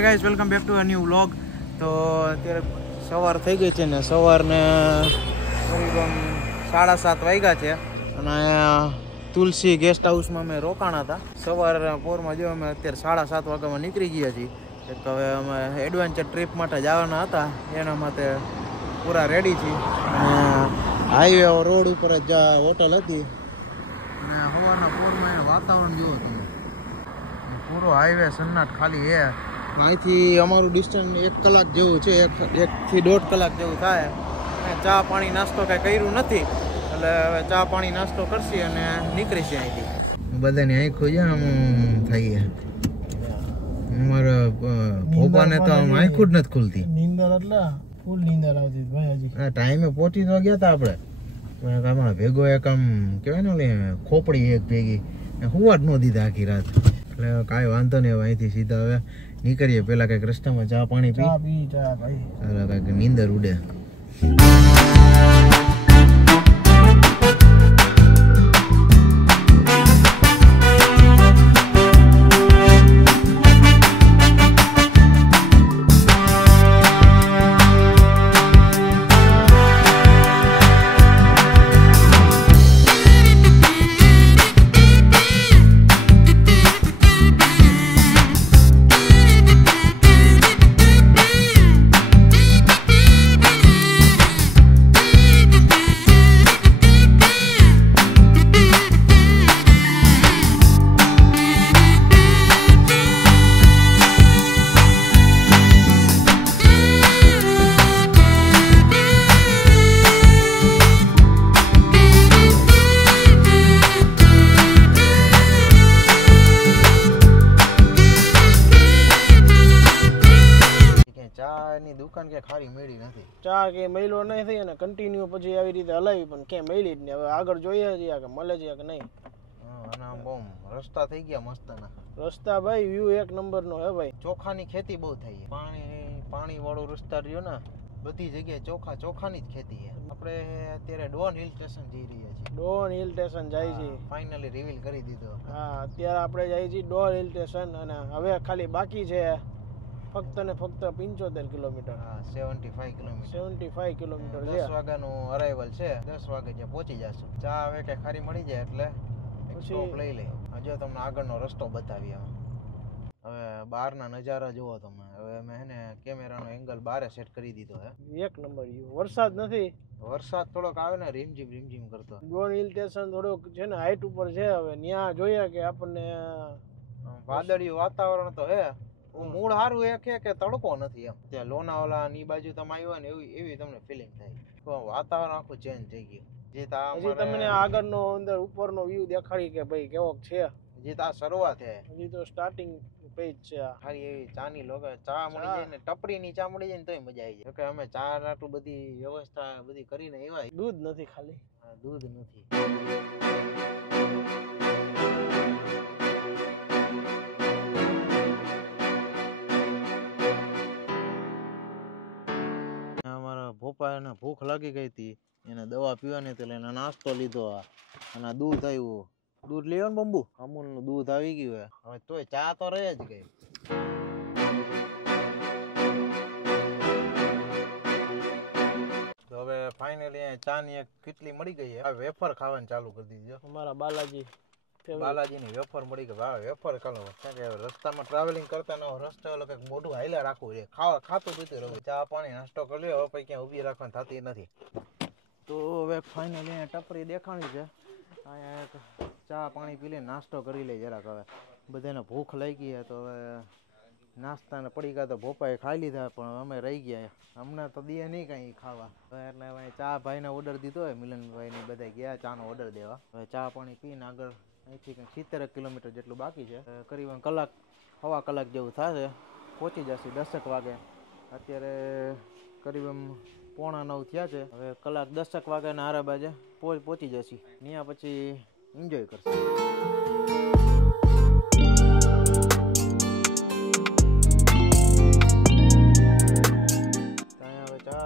Hi guys, welcome back to a new vlog. તો અત્યારે સવાર થઈ ગઈ છે ને સવારને કરીબન 7:30 વાગ્યા છે અને તુલસી ગેસ્ટ હાઉસમાં અમે રોકાણા હતા. સવાર પોરમાં જો અમે અત્યારે 7:30 વાગ્યામાં નીકળી ગયા છીએ. એક હવે અમે એડવેન્ચર ટ્રીપ માટે જવાના હતા, એના માટે પૂરા રેડી છીએ. અને હાઈવે રોડ ઉપર જ હોટલ હતી અને સવારના પોરમાં વાતાવરણ જુઓ તમે, પૂરો હાઈવે સન્નાટ ખાલી છે. અહીંથી અમારું ડિસ્ટન્સ 1 કલાક જેવું છે, 1 થી 1.5 કલાક જેવું થાય. અને ચા પાણી નાસ્તો કાંઈ કર્યું નથી, એટલે હવે ચા પાણી નાસ્તો કરશી અને નીકળીશી અહીંથી. બધાની આંખો છે આમ થઈ ગયા. અમારા ભોપાને તો આમ આંખું જ નથી ખુલતી. નીંદર એટલે ફૂલ નીંદર આવતી ભાઈ. હજી ટાઈમે પહોંચી તો ગયા હતા આપણે. આમાં ભેગો એક આમ કહેવાય ને ઓલી ખોપડી એક ભેગી હુવા જ ન દીધા આખી રાત. એટલે કાંઈ વાંધો નહીં, હવે અહીંથી સીધા હવે નીકળીએ. પેલા કંઈક રસ્તામાં ચા પાણી પી ભાઈ, કંઈક નીંદર ઉડે. ચાની દુકાન કે ખારી મેળી નથી. ચા કે મહિલો નહીં થઈ અને કન્ટિન્યુ પછી આવી રીતે હલાવી પણ ક્યાંય મળી જ નહીં. હવે આગળ જોઈએ છીએ કે મળે છે કે નહીં. અને આમ બહુ રસ્તા થઈ ગયા મસ્તના. રસ્તા ભાઈ વ્યૂ 1 નંબરનો હે ભાઈ. ચોખાની ખેતી બહુ થઈ. પાણી વાળો રસ્તા રહ્યો ને, બધી જગ્યાએ ચોખાની જ ખેતી છે. આપણે અત્યારે ડોન હિલ સ્ટેશન જઈ રહ્યા છીએ. ડોન હિલ સ્ટેશન જાય છે, ફાઇનલી રિવીલ કરી દીધો. હા, અત્યારે આપણે જાય છીએ ડોન હિલ સ્ટેશન અને હવે ખાલી બાકી છે ફક્ત ને ફક્ત 75 કિલોમીટર. 75 કિલોમીટર 75 કિલોમીટર 10 વાગ્યાનું અરાઇવલ છે. 10 વાગે ત્યાં પહોંચી જશું. ચા હવે કે ખારી મળી જાય એટલે સ્ટોપ લઈ લઈ. હજુ તમને આગળનો રસ્તો બતાવીએ. હવે બહારના નજારા જુઓ તમે. હવે અમે હે ને કેમેરાનો એંગલ બારે સેટ કરી દીધો હે. 1 નંબર. વરસાદ નથી, વરસાદ થોડોક આવે ને રીમઝીમ કરતો. ડોન હિલ સ્ટેશન થોડોક છે ને હાઈટ ઉપર છે. હવે ત્યાં જોઈએ કે આપણને વાદળિયું વાતાવરણ તો હે. મૂળ સારું એ કે તડકો નથી એમ. ત્યાં લોનાવાલા ની બાજુ તમે આવ્યો ને એવી તમને ફિલિંગ થાય. તો વાતાવરણ આખું ચેન્જ થઈ ગયું. જે હજી તમને આગળનો અંદર ઉપરનો વ્યૂ દેખાડી કે ભાઈ કેવો છે. હજી તો આ શરૂઆત છે, હજી તો સ્ટાર્ટિંગ પેજ છે. સારી એવી ચાની લોકો ચા મળી જાય ને, ટપરીની ચા મળી જાય ને તોય મજા આવી જાય. કે અમે ચા આટલું બધી વ્યવસ્થા બધી કરીને એવા. દૂધ નથી ખાલી. હા, દૂધ નથી. ભોપાને ભૂખ લાગી ગઈ હતી, એને દવા પીવાની હતી, એને નાસ્તો લીધો અને દૂધ આવ્યું. દૂધ લેવો ને બંબુ, અમૂલનું દૂધ આવી ગયું. હવે તોય ચા તો રહે જ ગઈ. તો હવે ફાઇનલી ચા ની એક કેટલી મળી ગઈ છે. વેફર ખાવાનું ચાલુ કરી દીધી. અમારા બાલાજીની વેફર મળી ગઈ. ભાવે વેફર ખાલો. રસ્તામાં ટ્રાવેલિંગ કરતા ન રસ્તા ઓલો કંઈક મોઢું હાઈલા રાખવું છે. ખાતું પીતું રહું. ચા પાણી નાસ્તો કરી લ્યો. હવે પછી ક્યાં ઊભી રાખવાની થતી નથી. તો હવે ફાઇનલી ટપરી દેખાણી છે. અહીંયા એક ચા પાણી પી લે, નાસ્તો કરી લે જરાક. હવે બધાને ભૂખ લાગી છે તો હવે નાસ્તાને પડી ગયા તો ભોપાએ ખાઈ લીધા, પણ અમે રહી ગયા. હમણાં તો દે નહીં કાંઈ ખાવા. એટલે હવે ચા ભાઈને ઓર્ડર દીધો હોય, મિલનભાઈને બધા ગયા ચાનો ઓર્ડર દેવા. હવે ચા પાણી પીને આગળ અહીંથી કંઈક 70 કિલોમીટર જેટલું બાકી છે. કરીબન સવા કલાક જેવું થશે. પહોંચી જશે 10 વાગે. અત્યારે કરીબન 8:45 થયા છે. હવે કલાક 10 વાગ્યાના આરા બાજે પહોંચી જશે. ત્યાં પછી એન્જોય કરશે.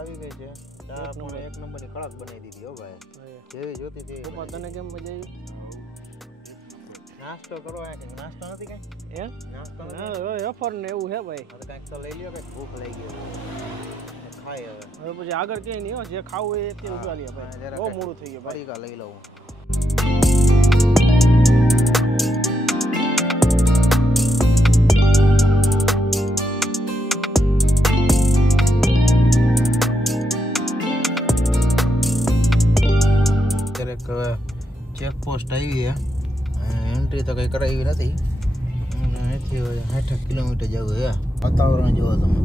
આવી ગઈ છે ચા. પણ 1 નંબરની કડક બનાવી દીધી હો ભાઈ. જેવી જોતી હતી. તને કેમ મજા આવી? નાસ્તો કરો કે નાસ્તો નથી કઈ હે નાસ્તો વેફર ને એવું હે ભાઈ હવે કઈક તો લઈ લ્યો કે ભૂખ લઈ ગઈ ખાય હવે પછી આગળ ક્યાંય નહીં હો જે ખાવું એ તે ઉગાડીએ ભાઈ બહુ મોડું થઈ ગયું ભાઈ પડીકા લઈ લઉં ચેકપોસ્ટ આવી છે એન્ટ્રી તો કંઈ કરાવી નથી અહીંથી 60 કિલોમીટર જવું છે વાતાવરણ જુઓ તમે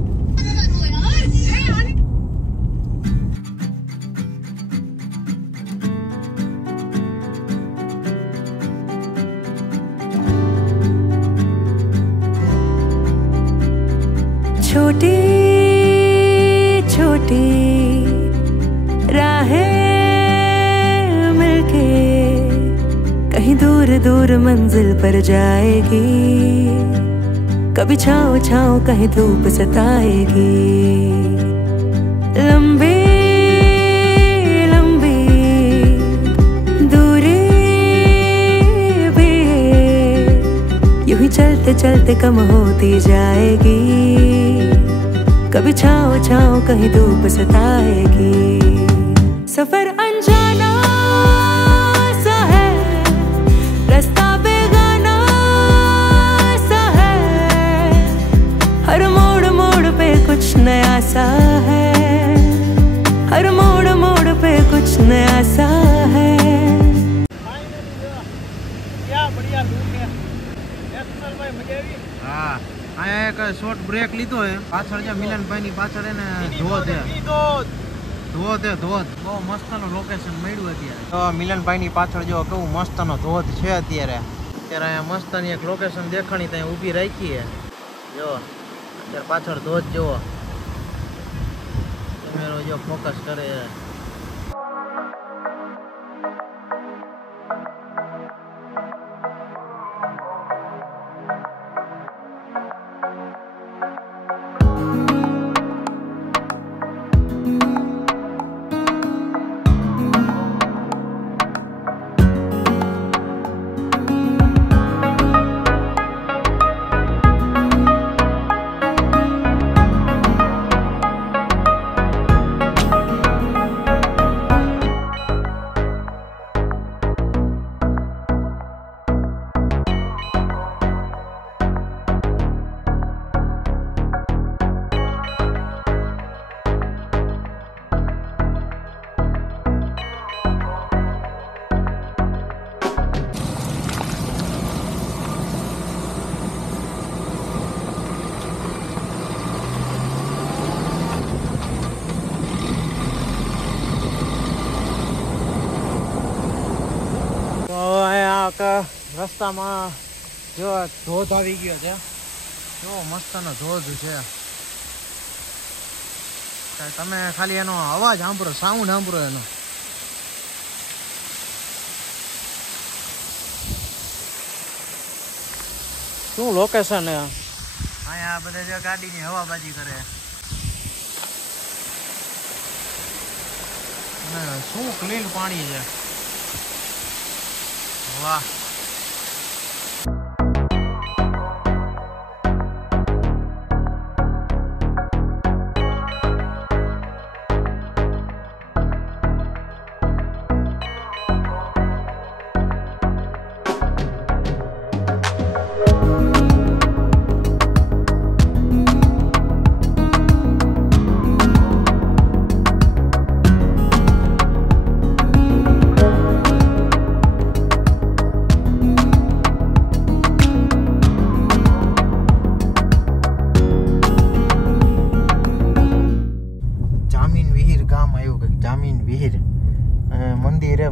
छोटी छोटी राहें मिलके कहीं दूर दूर मंजिल पर जाएगी कभी छाँव छाँव कहीं धूप सताएगी लंबी लंबी दूरी भी यूं ही चलते चलते कम होती जाएगी कभी छाँव छाँव कहीं धूप सताएगी सफर अनजाना सा है रास्ता बेगाना सा है हर मोड़ मोड़ पे कुछ नया सा है हर मोड़ मोड़ पे कुछ नया सा है क्या बढ़िया लुक है નેશનલ ભાઈ મજા આવી હા અહીંયા એક શોર્ટ બ્રેક લીધો છે પાછળ જે મિલનભાઈની પાછળ એને ધોધ છે ધોધ બહુ મસ્તનું લોકેશન મળ્યું અત્યારે તો મિલનભાઈની પાછળ જો કેવું મસ્તનો ધોધ છે અત્યારે અહીંયા મસ્તની એક લોકેશન દેખાણી ત્યાં ઊભી રાખી છે જો અત્યારે પાછળ ધોધ જુઓ કેમેરો જો ફોકસ કરે છે રસ્તામાં જો ધોધ આવી ગયો છે જો મસ્તનો ધોધ છે તમે ખાલી એનો અવાજ સાંભળો સાઉન્ડ સાંભળો એનો શું લોકેશન હે અહીંયા બધા જે ગાડીની હવાબાજી કરે શું ક્લીન પાણી છે વાહ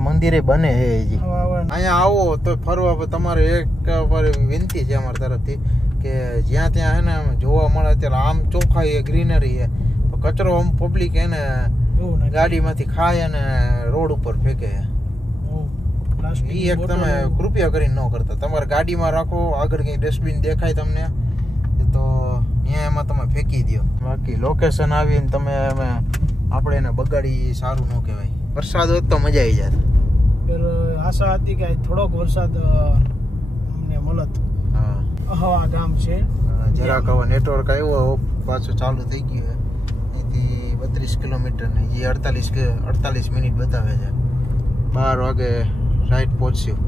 મંદિરે બને છે હજી અહીંયા આવો તો ફરવા તમારે એક વિનંતી છે અમારી તરફથી કે જ્યાં ત્યાં હે ને જોવા મળે અત્યારે આમ ચોખ્ખાઈ ગ્રીનરી છે તો કચરો આમ પબ્લિક એને ગાડીમાંથી ખાય અને રોડ ઉપર ફેંકે એ એક તમે કૃપયા કરીને ન કરતા તમારે ગાડીમાં રાખો આગળ કંઈક ડસ્ટબિન દેખાય તમને તો ત્યાં એમાં તમે ફેંકી દો બાકી લોકેશન આવીને તમે આપણે એને બગાડી સારું ન કહેવાય વરસાદ હોત તો મજા આવી જાય આશા હતી કે થોડોક વરસાદ મલત હા હવા ગામ છે. જરાક હવે નેટવર્ક આવ્યો પાછું ચાલુ થઈ ગયું છે. અહીંથી 32 કિલોમીટર ને એ 48 મિનિટ બતાવે છે. 12 વાગે રાઈટ પહોંચ્યું.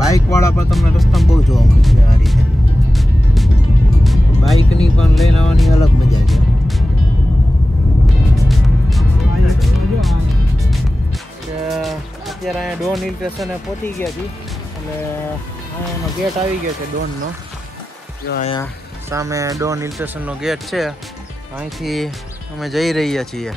બાઇક વાળા પર તમને રસ્તામાં બહુ જોવા મળશે આ રીતે. બાઇકની પણ લઈને આવવાની અલગ મજા છે. અત્યારે અહીંયા ડોન હિલ સ્ટેશને પહોંચી ગયા છીએ એટલે અહીંયાનો ગેટ આવી ગયો છે ડોનનો. જો અહીંયા સામે ડોન હિલ સ્ટેશનનો ગેટ છે. અહીંથી અમે જઈ રહ્યા છીએ.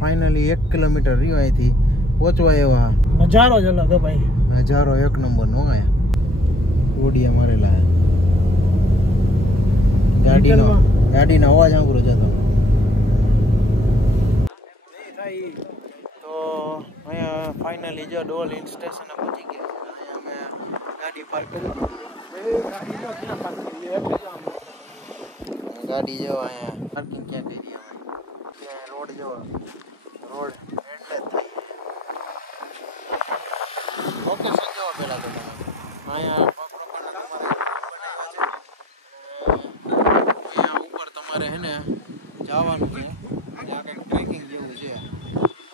ફાઇનલી 1 કિલોમીટર રહ્યો અહીંથી પહોંચવા એવા. નજારો જ અલગ ભાઈ. નજારો એક નંબર નો. અહીંયા ઓડિયા મારેલા ગાડીનો અવાજ સાંભળો જતો. તો અહીંયા ફાઇનલી જો ડોલ હિલ સ્ટેશને પહોંચી ગયા છે. અહીંયા અમે ગાડી પાર્ક કરી. ગાડી જો અહીંયા પાર્કિંગ ક્યાં કરી રહ્યા ત્યાં રોડ જો રોડ એટલે લોકેશન જો પેલા તો અહીંયા અહીંયા ઉપર તમારે હે ને જવાનું છે. આગળ ટ્રેકિંગ જેવું છે.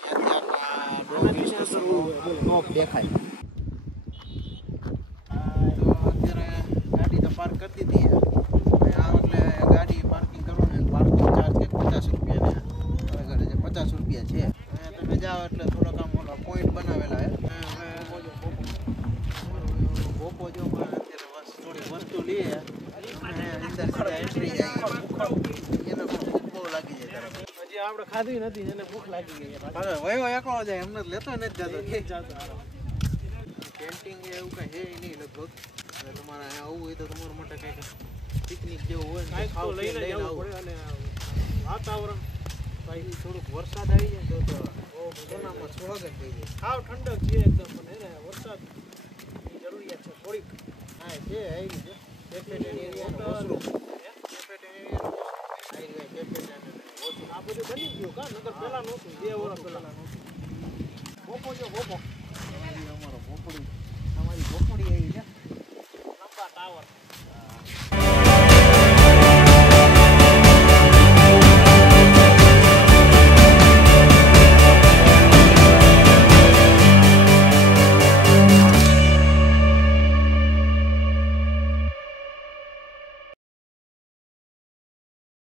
ત્યાંથી ડોન હિલ સ્ટેશનનો ટોપ દેખાય. તો અત્યારે ગાડી તો પાર્ક કરી દીધી છે. એટલે ગાડી પાર્કિંગ કરવાનું પાર્કિંગ ચાર્જ કે 50 રૂપિયા ને છે. 50 રૂપિયા છે. તમે જાઓ એટલે થોડોક આમ ઓલા પોઈન્ટ બનાવેલા છે. ગોપો જો અત્યારે થોડી વસ્તુ લઈએ અને અંદર સીધા એન્ટ્રી જાય. એને પણ ભૂખ બહુ લાગી જાય. હજી આપણે ખાધી નથી એને ભૂખ લાગી ગઈ. હવે વયો એકલો જાય એમને લેતો નથી જતો. કેમ્પિંગ એવું કઈ હે નહીં લગભગ. તમારે અહીંયા આવવું હોય તો તમારા માટે કંઈક પિકનિક જેવું હોય ને ખાવ લઈને જવું પડે. અને વાતાવરણ ભાઈ થોડુંક વરસાદ આવી જાય તો સોનામાં સ્વાગત થઈ જાય. ખાવ ઠંડક છે એકદમ. પણ એને વરસાદની જરૂરિયાત છે થોડીક. હા છે આવી છે. કેપેટન એરિયાનો ઓછરો. કેપેટન એરિયાનો આ બધું બની ગયું કા નગર પહેલા નહોતું. 2 વર્ષ પહેલા નહોતું. બોપો જો બોપો અમારો ભોપડી અમારી ભોપડી આવી છે. લંબા ટાવર